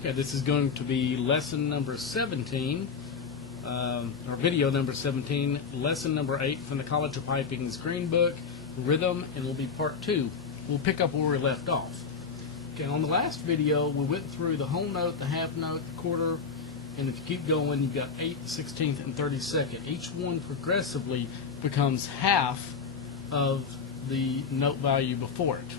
Okay, this is going to be lesson number 17, or video number 17, lesson number 8 from the College of Piping's Green Book, Rhythm, and will be part 2. We'll pick up where we left off. Okay, on the last video, we went through the whole note, the half note, the quarter, and if you keep going, you've got 8th, 16th, and 32nd. Each one progressively becomes half of the note value before it.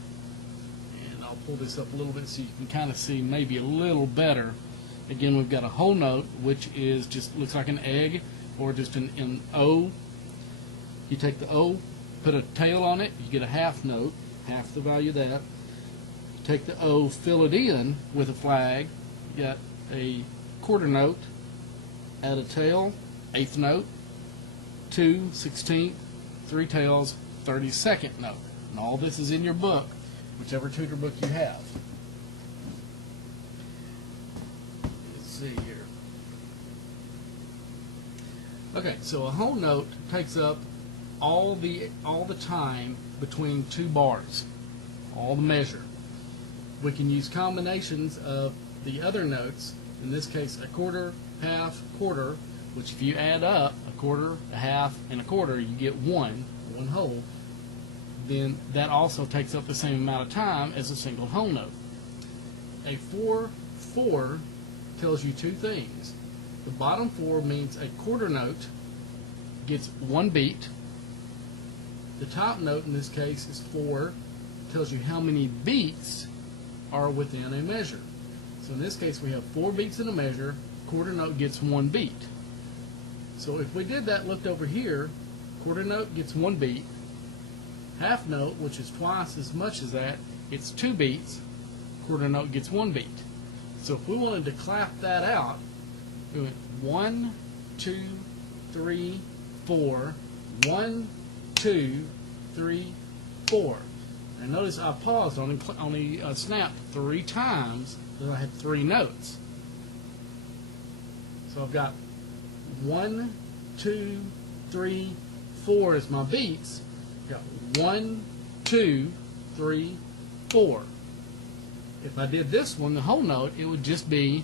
I'll pull this up a little bit so you can kind of see maybe a little better. Again, we've got a whole note, which is just looks like an egg or just an O. You take the O, put a tail on it, you get a half note, half the value of that. You take the O, fill it in with a flag, you got a quarter note, add a tail, 8th note, 2, 16th, 3 tails, 32nd note. And all this is in your book, whichever tutor book you have. Let's see here. Okay, so a whole note takes up all the time between two bars, all the measure. We can use combinations of the other notes, in this case a quarter, half, quarter, which if you add up a quarter, a half, and a quarter, you get one whole. Then that also takes up the same amount of time as a single whole note. A 4/4 tells you two things. The bottom 4 means a quarter note gets one beat. The top note in this case is 4, tells you how many beats are within a measure. So in this case we have 4 beats in a measure, quarter note gets one beat. So if we did that, looked over here, quarter note gets one beat, half note, which is twice as much as that, it's 2 beats, quarter note gets 1 beat. So if we wanted to clap that out, we went 1, 2, 3, 4, 1, 2, 3, 4. And notice I paused, only snapped 3 times, then I had 3 notes. So I've got 1, 2, 3, 4 as my beats. Got 1, 2, 3, 4. If I did this one, the whole note, it would just be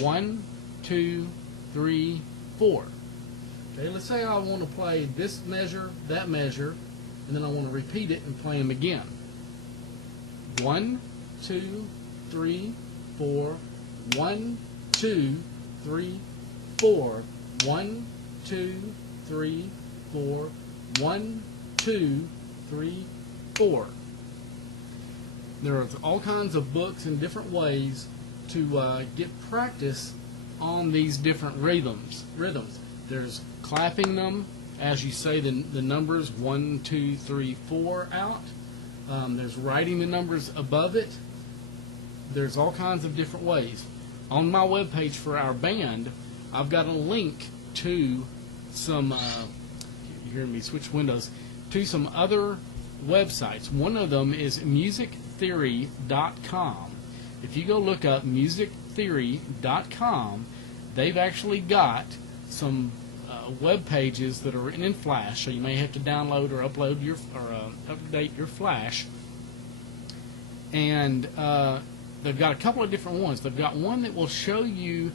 1, 2, 3, 4. Okay, let's say I want to play this measure, that measure, and then I want to repeat it and play them again. 1, 2, 3, 4. 1, 2, 3, 4. 1, 2, 3, 4. 1, 2, 3, 4. There are all kinds of books and different ways to get practice on these different rhythms. There's clapping them as you say the numbers 1, 2, 3, 4 out. There's writing the numbers above it. There's all kinds of different ways. On my webpage for our band, I've got a link to some, you're hearing me switch windows, to some other websites. One of them is musictheory.com. If you go look up musictheory.com, they've actually got some web pages that are written in Flash, so you may have to download or upload your update your Flash. And they've got a couple of different ones. They've got one that will show you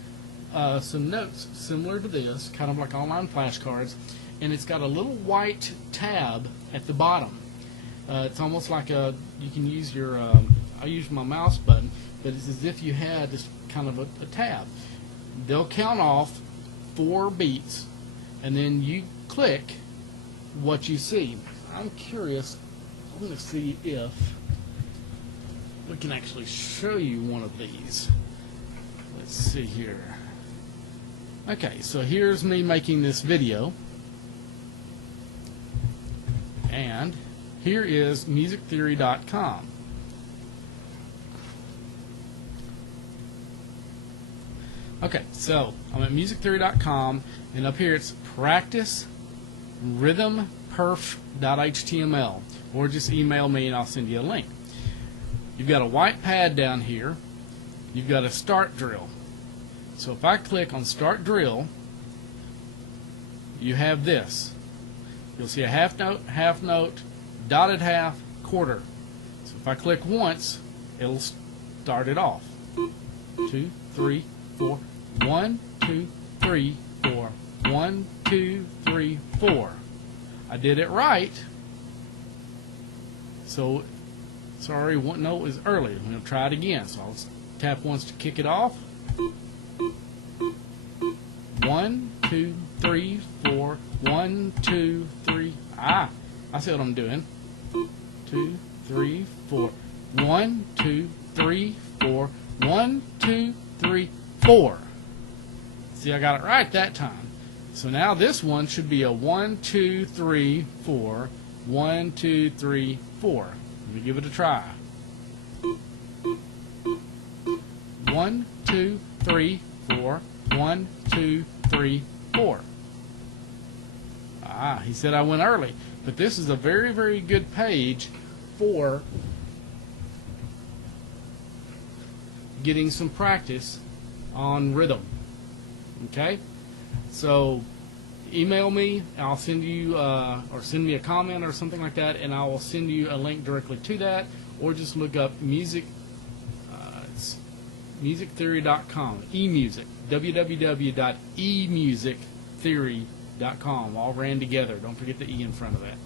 some notes similar to this, kind of like online flashcards, and it's got a little white tab at the bottom. It's almost like you can use your, I use my mouse button, but it's as if you had just kind of a tab. They'll count off 4 beats, and then you click what you see. I'm curious, I'm going to see if we can actually show you one of these. Let's see here. Okay, so here's me making this video. And here is musictheory.com. Okay, so I'm at musictheory.com, and up here it's practice rhythmperf.html, or just email me and I'll send you a link. You've got a white pad down here. You've got a start drill. So if I click on start drill, you have this. You'll see a half note, dotted half, quarter. So if I click once, it'll start it off. Boop. 2, 3, 4. 1, 2, 3, 4. 1, 2, 3, 4. I did it right. So, sorry, one note is early. I'm going to try it again. So I'll tap once to kick it off. 1, 2, 3, 4. 1, 2, 3. I see what I'm doing. 2, 3, 4. 1, 2, 3, 4. 1, 2, 3, 4. See, I got it right that time. So now this one should be a 1, 2, 3, 4. 1, 2, 3, 4. Let me give it a try. 1, 2, 3, 4. 1, 2, 3, 4. He said I went early. But this is a very, very good page for getting some practice on rhythm. Okay? So email me, and I'll send you, or send me a comment or something like that, and I will send you a link directly to that, or just look up music, it's musictheory.com, eMusic, www.emusictheory.com, all ran together. Don't forget the E in front of that.